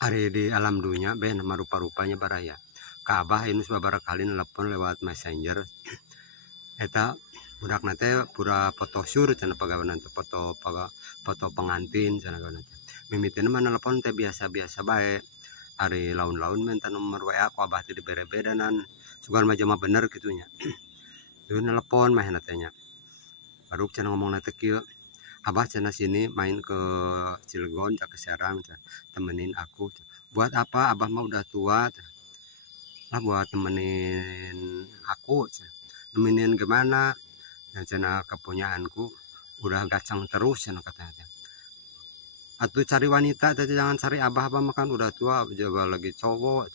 Ari di alam dunya beh nama rupa-rupanya baraya. Ka Abah ini sababaraha kali nelepon lewat messenger. Eta budakna teh pura photoshoot cenah pagaweana teh, foto pengantin cenah gaweana teh. Mimitina mah nelepon teh biasa-biasa bae. Ari laun-laun minta nomor WA ku Abah teh dibere-berenan. Sugan mah mah bener kitu nya. Terus nelepon mah teh nya. Baru cenah ngomongna teh kieu, "Abah cenah sini main ke Cilegon, ke Serang, temenin aku." "Buat apa? Abah mah udah tua." "Lah buat temenin aku." "Nemenin gimana?" "Ya cenah kepunyaanku udah gacang terus," cenah katanya. "Atuh cari wanita teh jangan cari Abah, Abah mah kan udah tua, juga lagi cowok."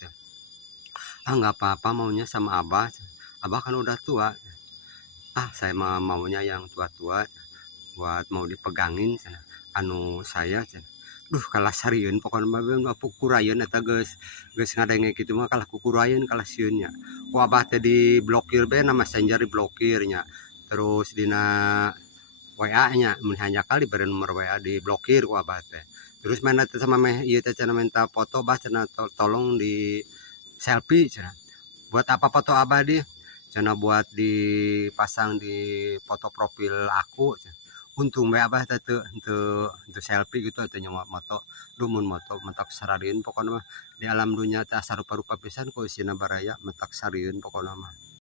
"Ah nggak apa-apa maunya sama Abah, Abah kan udah tua." "Ah saya mah maunya yang tua-tua, buat mau dipegangin cenah, anu saya cenah." Duh kalah sarieun pokona mah kukurayeun eta geus ngadenge kitu mah kalah kukurayeun kalah sieun nya. Ku Abah teh diblokir bae na Messenger diblokir nya. Terus dina WA nya mun hanjakal dibere nomor WA diblokir ku Abah teh. Terus mana teh sama meh ieu teh cenah minta foto Bah cenah tolong di selfie cenah. "Buat apa foto Abah di?" Cenah "Buat dipasang di foto profil aku." Untung bae Abah teh teu selfie gitu teu nya moto. Duh mun moto mentak sararieun pokona mah di alam dunya teh asa rupa-rupa pisan ku isina baraya mentak sarieun pokona mah.